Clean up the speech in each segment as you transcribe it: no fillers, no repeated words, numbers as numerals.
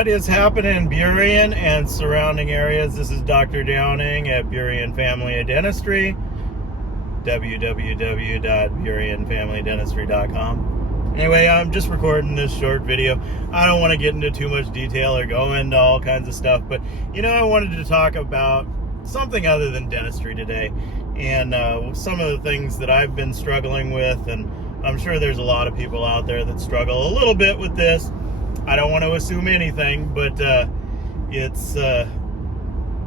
What is happening in Burien and surrounding areas? This is Dr. Downing at Burien Family Dentistry, www.burienfamilydentistry.com. Anyway, I'm just recording this short video. I don't want to get into too much detail or go into all kinds of stuff, but I wanted to talk about something other than dentistry today, and some of the things that I've been struggling with, and I'm sure there's a lot of people out there that struggle a little bit with this. I don't want to assume anything, but it's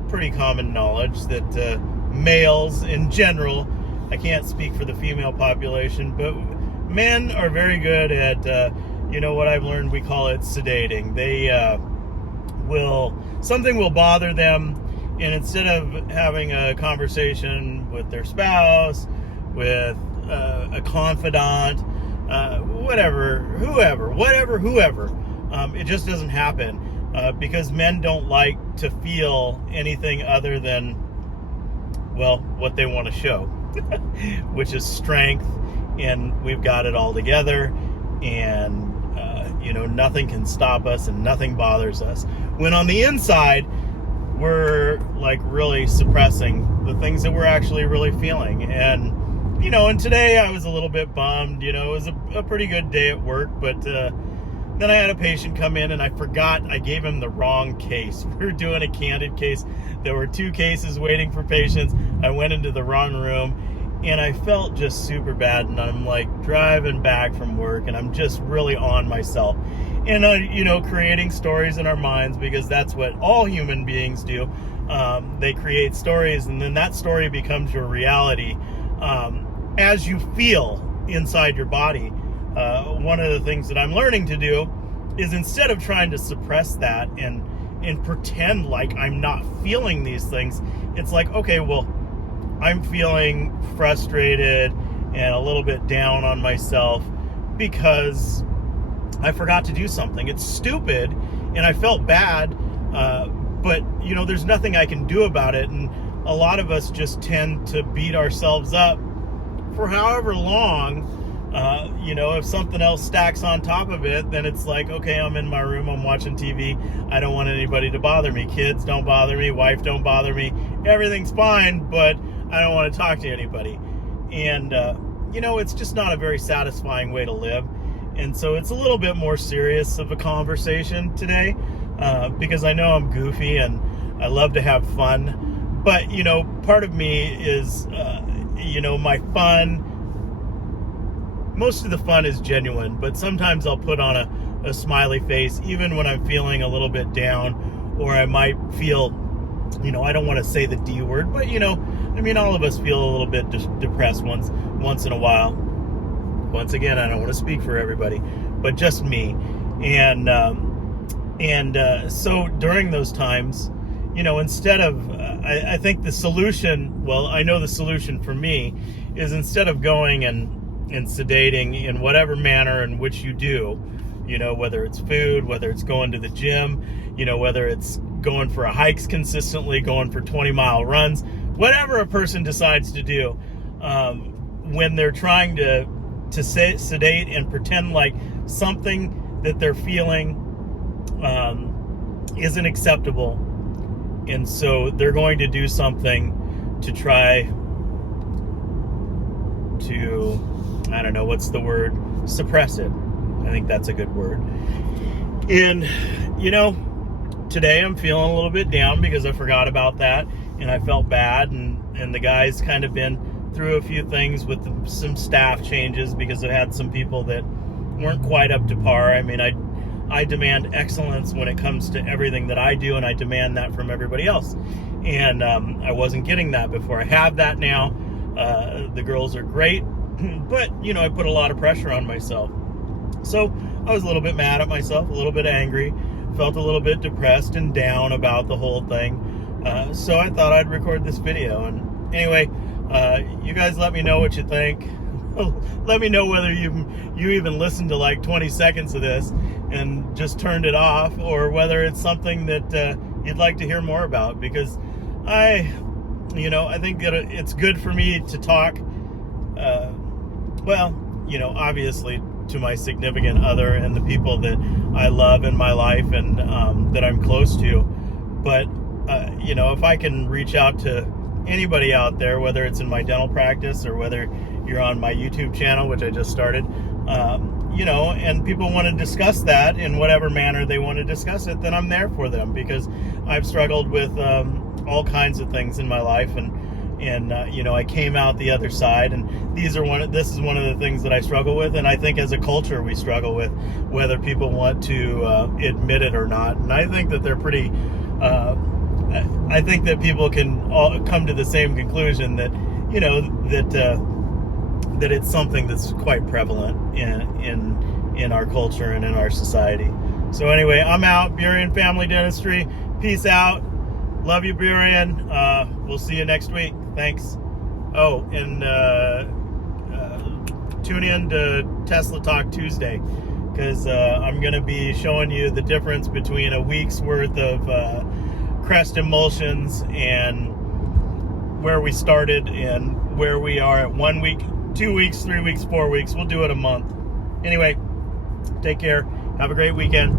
pretty common knowledge that males in general, I can't speak for the female population, but men are very good at, what I've learned, we call it sedating. They something will bother them, and instead of having a conversation with their spouse, with a confidant, whoever, it just doesn't happen because men don't like to feel anything other than, what they want to show, which is strength, and we've got it all together, and nothing can stop us and nothing bothers us. When on the inside, we're like really suppressing the things that we're actually really feeling. And today I was a little bit bummed. It was a pretty good day at work, but then I had a patient come in and I forgot I gave him the wrong case. We were doing a candid case. There were 2 cases waiting for patients. I went into the wrong room and I felt just super bad, and I'm like driving back from work and I'm just really on myself. And creating stories in our minds, because that's what all human beings do. They create stories, and then that story becomes your reality as you feel inside your body. One of the things that I'm learning to do is, instead of trying to suppress that and pretend like I'm not feeling these things, it's like, okay, well, I'm feeling frustrated and a little bit down on myself because I forgot to do something. It's stupid and I felt bad, but there's nothing I can do about it. And a lot of us just tend to beat ourselves up for however long. If something else stacks on top of it, then it's like, okay, I'm in my room, I'm watching TV, I don't want anybody to bother me. Kids don't bother me, wife don't bother me, everything's fine, but I don't want to talk to anybody. And it's just not a very satisfying way to live. And so it's a little bit more serious of a conversation today, because I know I'm goofy and I love to have fun, but part of me is my fun. Most of the fun is genuine, but sometimes I'll put on a smiley face even when I'm feeling a little bit down, or I might feel, I don't want to say the D word, but all of us feel a little bit depressed once in a while. Once again, I don't want to speak for everybody, but just me. And so during those times, instead of, I think the solution, I know the solution for me is, instead of going and sedating in whatever manner in which you do, whether it's food, whether it's going to the gym, whether it's going for hikes consistently, going for 20-mile runs, whatever a person decides to do, when they're trying to sedate and pretend like something that they're feeling isn't acceptable, and so they're going to do something to try to, I don't know, what's the word? Suppress it. I think that's a good word. And, today I'm feeling a little bit down because I forgot about that and I felt bad. And the guy's kind of been through a few things with some staff changes, because I've had some people that weren't quite up to par. I demand excellence when it comes to everything that I do, and I demand that from everybody else. And I wasn't getting that before. I have that now. The girls are great, but I put a lot of pressure on myself. So I was a little bit mad at myself, a little bit angry, felt a little bit depressed and down about the whole thing. So I thought I'd record this video. And anyway, you guys let me know what you think. Let me know whether you even listened to like 20 seconds of this and just turned it off, or whether it's something that you'd like to hear more about, because I think that it's good for me to talk, obviously to my significant other and the people that I love in my life and that I'm close to. But you know, if I can reach out to anybody out there, whether it's in my dental practice or whether you're on my YouTube channel, which I just started, you know, and people want to discuss that in whatever manner they want to discuss it, then I'm there for them, because I've struggled with all kinds of things in my life, and you know, I came out the other side, and this is one of the things that I struggle with, and I think as a culture we struggle with, whether people want to admit it or not. And I think that they're pretty I think that people can all come to the same conclusion that, you know, that it's something that's quite prevalent in our culture and in our society. So anyway, I'm out. Burien Family Dentistry. Peace out. Love you, Burien. We'll see you next week. Thanks. Oh, and tune in to Tesla Talk Tuesday, because I'm going to be showing you the difference between a week's worth of Crest emulsions and where we started and where we are at 1 week, 2 weeks, 3 weeks, 4 weeks. We'll do it a month. Anyway, take care. Have a great weekend.